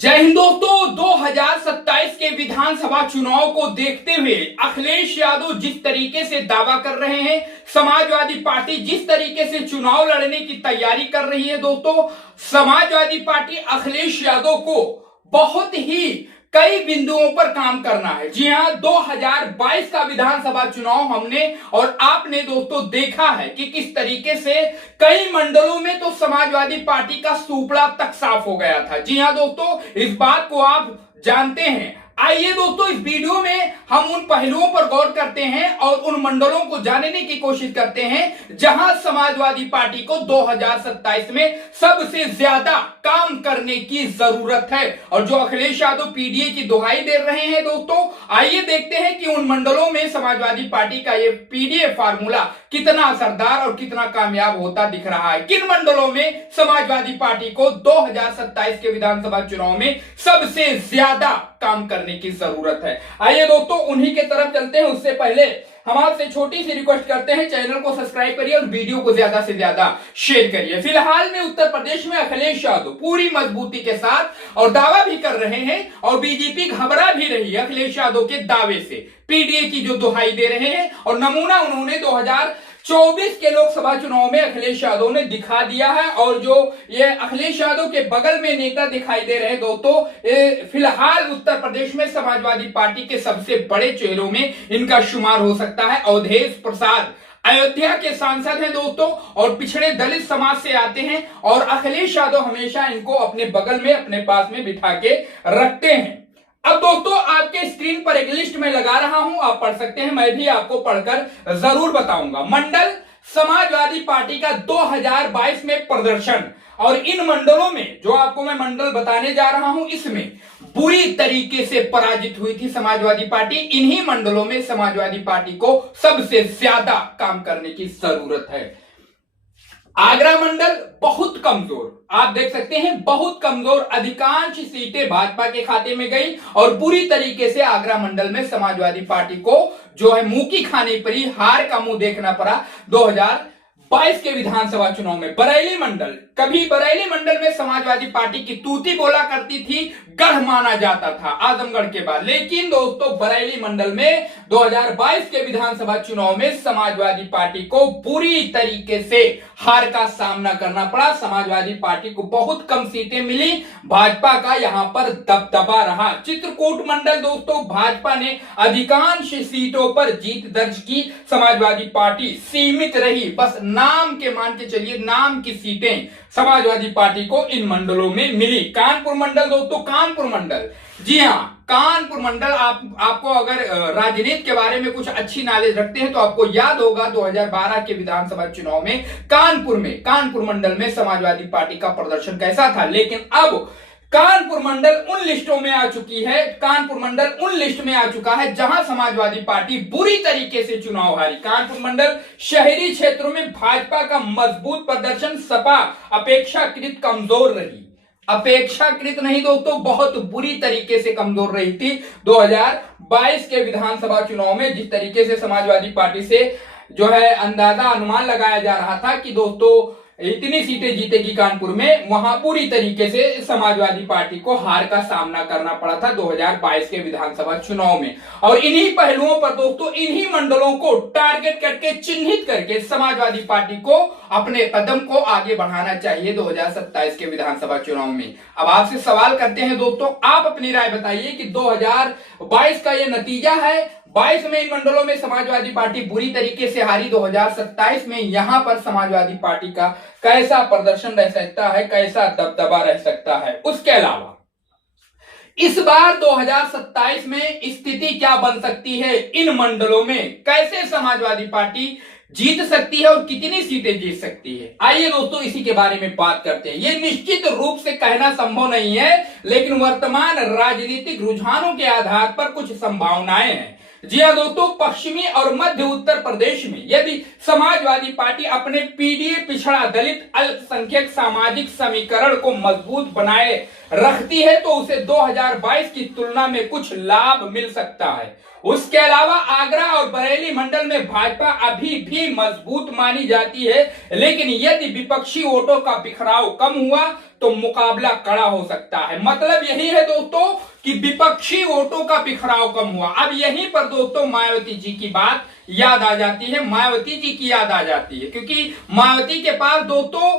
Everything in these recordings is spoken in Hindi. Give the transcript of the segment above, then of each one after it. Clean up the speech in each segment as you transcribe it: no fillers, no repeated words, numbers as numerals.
जय हिंद दोस्तों। 2027 के विधानसभा चुनाव को देखते हुए अखिलेश यादव जिस तरीके से दावा कर रहे हैं, समाजवादी पार्टी जिस तरीके से चुनाव लड़ने की तैयारी कर रही है दोस्तों, समाजवादी पार्टी अखिलेश यादव को बहुत ही कई बिंदुओं पर काम करना है। जी हां, 2022 का विधानसभा चुनाव हमने और आपने दोस्तों देखा है कि किस तरीके से कई मंडलों में तो समाजवादी पार्टी का सुपड़ा तक साफ हो गया था। जी हां दोस्तों, इस बात को आप जानते हैं। आइए दोस्तों, इस वीडियो में हम उन पहलुओं पर गौर करते हैं और उन मंडलों को जानने की कोशिश करते हैं जहां समाजवादी पार्टी को 2027 में सबसे ज्यादा काम करने की जरूरत है और जो अखिलेश यादव पीडीए की दुहाई दे रहे हैं दोस्तों, आइए देखते हैं कि उन मंडलों में समाजवादी पार्टी का ये पीडीए फार्मूला कितना असरदार और कितना कामयाब होता दिख रहा है। किन मंडलों में समाजवादी पार्टी को 2027 के विधानसभा चुनाव में सबसे ज्यादा काम करने की जरूरत है। आइए दोस्तों, उन्हीं के तरफ चलते हैं। उससे पहले हम आपसे छोटी सी रिक्वेस्ट करते हैं, चैनल को सब्सक्राइब करिए और वीडियो को ज्यादा से ज्यादा शेयर करिए। फिलहाल में उत्तर प्रदेश में अखिलेश यादव पूरी मजबूती के साथ और दावा भी कर रहे हैं और बीजेपी घबरा भी रही है अखिलेश यादव के दावे से, पीडीए की जो दुहाई दे रहे हैं। और नमूना उन्होंने 2024 के लोकसभा चुनाव में अखिलेश यादव ने दिखा दिया है। और जो ये अखिलेश यादव के बगल में नेता दिखाई दे रहे हैं दोस्तों, फिलहाल उत्तर प्रदेश में समाजवादी पार्टी के सबसे बड़े चेहरों में इनका शुमार हो सकता है। अवधेश प्रसाद अयोध्या के सांसद हैं दोस्तों और पिछड़े दलित समाज से आते हैं और अखिलेश यादव हमेशा इनको अपने बगल में, अपने पास में बिठा के रखते हैं। अब दोस्तों, आपके स्क्रीन पर एक लिस्ट में लगा रहा हूं, आप पढ़ सकते हैं, मैं भी आपको पढ़कर जरूर बताऊंगा। मंडल समाजवादी पार्टी का 2022 में प्रदर्शन, और इन मंडलों में जो आपको मैं मंडल बताने जा रहा हूं, इसमें बुरी तरीके से पराजित हुई थी समाजवादी पार्टी। इन्हीं मंडलों में समाजवादी पार्टी को सबसे ज्यादा काम करने की जरूरत है। आगरा मंडल बहुत कमजोर, आप देख सकते हैं, बहुत कमजोर, अधिकांश सीटें भाजपा के खाते में गई और पूरी तरीके से आगरा मंडल में समाजवादी पार्टी को जो है मुंह की खानी पड़ी, हार का मुंह देखना पड़ा 2022 के विधानसभा चुनाव में। बरेली मंडल, कभी बरेली मंडल में समाजवादी पार्टी की तूती बोला करती थी, गढ़ माना जाता था आजमगढ़ के बाद, लेकिन दोस्तों बरेली मंडल में 2022 के विधानसभा चुनाव में समाजवादी पार्टी को बुरी तरीके से हार का सामना करना पड़ा। समाजवादी पार्टी को बहुत कम सीटें मिली, भाजपा का यहां पर दबदबा रहा। चित्रकूट मंडल दोस्तों, भाजपा ने अधिकांश सीटों पर जीत दर्ज की, समाजवादी पार्टी सीमित रही, बस नाम के, मान के चलिए नाम की सीटें समाजवादी पार्टी को इन मंडलों में मिली। कानपुर मंडल दोस्तों, कानपुर मंडल, जी हां, कानपुर मंडल, आपको अगर राजनीति के बारे में कुछ अच्छी नॉलेज रखते हैं तो आपको याद होगा 2012 के विधानसभा चुनाव में कानपुर मंडल में समाजवादी पार्टी का प्रदर्शन कैसा था। लेकिन अब कानपुर मंडल उन लिस्टों में आ चुकी है, कानपुर मंडल उन लिस्ट में आ चुका है जहां समाजवादी पार्टी बुरी तरीके से चुनाव हारी। कानपुर मंडल शहरी क्षेत्रों में भाजपा का मजबूत प्रदर्शन, सपा अपेक्षाकृत कमजोर रही, अपेक्षाकृत नहीं दोस्तों, बहुत बुरी तरीके से कमजोर रही थी 2022 के विधानसभा चुनाव में। जिस तरीके से समाजवादी पार्टी से जो है अंदाजा, अनुमान लगाया जा रहा था कि दोस्तों इतनी सीटें जीतेगी कानपुर में, वहां पूरी तरीके से समाजवादी पार्टी को हार का सामना करना पड़ा था 2022 के विधानसभा चुनाव में। और इन्हीं पहलुओं पर दोस्तों, इन्हीं मंडलों को टारगेट करके, चिन्हित करके समाजवादी पार्टी को अपने कदम को आगे बढ़ाना चाहिए 2027 के विधानसभा चुनाव में। अब आपसे सवाल करते हैं दोस्तों, आप अपनी राय बताइए कि 2022 का यह नतीजा है, 22 में इन मंडलों में समाजवादी पार्टी बुरी तरीके से हारी, 2027 में यहां पर समाजवादी पार्टी का कैसा प्रदर्शन रह सकता है, कैसा दबदबा रह सकता है। उसके अलावा इस बार 2027 में स्थिति क्या बन सकती है, इन मंडलों में कैसे समाजवादी पार्टी जीत सकती है और कितनी सीटें जीत सकती है। आइए दोस्तों, इसी के बारे में बात करते हैं। यह निश्चित रूप से कहना संभव नहीं है, लेकिन वर्तमान राजनीतिक रुझानों के आधार पर कुछ संभावनाएं हैं। जी हाँ दोस्तों, पश्चिमी और मध्य उत्तर प्रदेश में यदि समाजवादी पार्टी अपने पीडीए पिछड़ा दलित अल्पसंख्यक सामाजिक समीकरण को मजबूत बनाए रखती है तो उसे 2022 की तुलना में कुछ लाभ मिल सकता है। उसके अलावा आगरा और बरेली मंडल में भाजपा अभी भी मजबूत मानी जाती है, लेकिन यदि विपक्षी वोटों का बिखराव कम हुआ तो मुकाबला कड़ा हो सकता है। मतलब यही है दोस्तों कि विपक्षी वोटों का बिखराव कम हुआ। अब यहीं पर दोस्तों मायावती जी की बात याद आ जाती है, मायावती जी की याद आ जाती है, क्योंकि मायावती के पास दोस्तों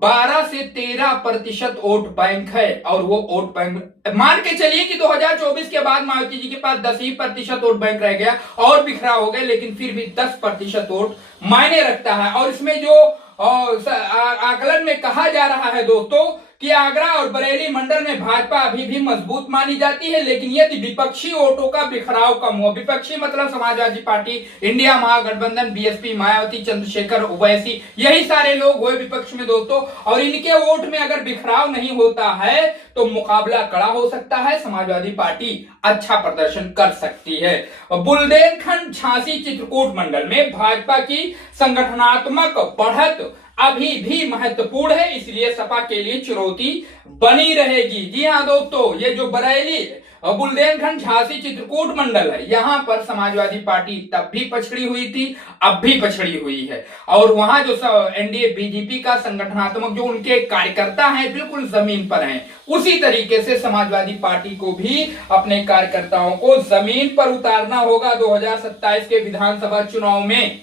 12 से 13% वोट बैंक है। और वो वोट बैंक मान के चलिए कि 2024 के बाद मायावती जी के पास 10% वोट बैंक रह गया और बिखराव हो गया, लेकिन फिर भी 10% वोट मायने रखता है। और इसमें जो आकलन में कहा जा रहा है दोस्तों कि आगरा और बरेली मंडल में भाजपा अभी भी मजबूत मानी जाती है, लेकिन यदि विपक्षी वोटों का बिखराव कम हो, विपक्षी मतलब समाजवादी पार्टी, इंडिया महागठबंधन, बीएसपी, मायावती, चंद्रशेखर, ओवैसी, यही सारे लोग हुए विपक्ष में दोस्तों, और इनके वोट में अगर बिखराव नहीं होता है तो मुकाबला कड़ा हो सकता है, समाजवादी पार्टी अच्छा प्रदर्शन कर सकती है। बुंदेलखंड, झांसी, चित्रकूट मंडल में भाजपा की संगठनात्मक बढ़त अभी भी महत्वपूर्ण है, इसलिए सपा के लिए चुनौती बनी रहेगी। जी हाँ दोस्तों, ये जो बरेली, बुंदेलखंड, झांसी, चित्रकूट मंडल है, यहां पर समाजवादी पार्टी तब भी पछड़ी हुई थी, अब भी पछड़ी हुई है। और वहां जो एनडीए बीजेपी का संगठनात्मक जो उनके कार्यकर्ता हैं बिल्कुल जमीन पर हैं, उसी तरीके से समाजवादी पार्टी को भी अपने कार्यकर्ताओं को जमीन पर उतारना होगा 2027 के विधानसभा चुनाव में।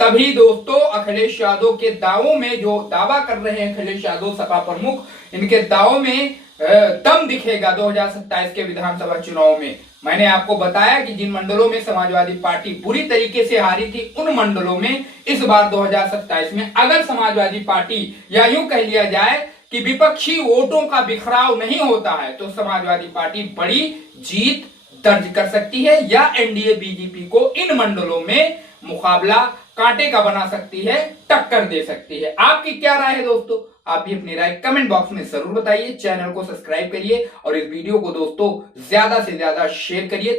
तभी दोस्तों अखिलेश यादव के दावों में, जो दावा कर रहे हैं अखिलेश यादव सपा प्रमुख, इनके दावों में दम दिखेगा 2027 के विधानसभा चुनाव में। मैंने आपको बताया कि जिन मंडलों में समाजवादी पार्टी बुरी तरीके से हारी थी, उन मंडलों में इस बार 2027 में अगर समाजवादी पार्टी, या यूं कह लिया जाए कि विपक्षी वोटों का बिखराव नहीं होता है, तो समाजवादी पार्टी बड़ी जीत दर्ज कर सकती है, या एनडीए बीजेपी को इन मंडलों में मुकाबला कांटे का बना सकती है, टक्कर दे सकती है। आपकी क्या राय है दोस्तों? आप भी अपनी राय कमेंट बॉक्स में जरूर बताइए। चैनल को सब्सक्राइब करिए और इस वीडियो को दोस्तों ज्यादा से ज्यादा शेयर करिए।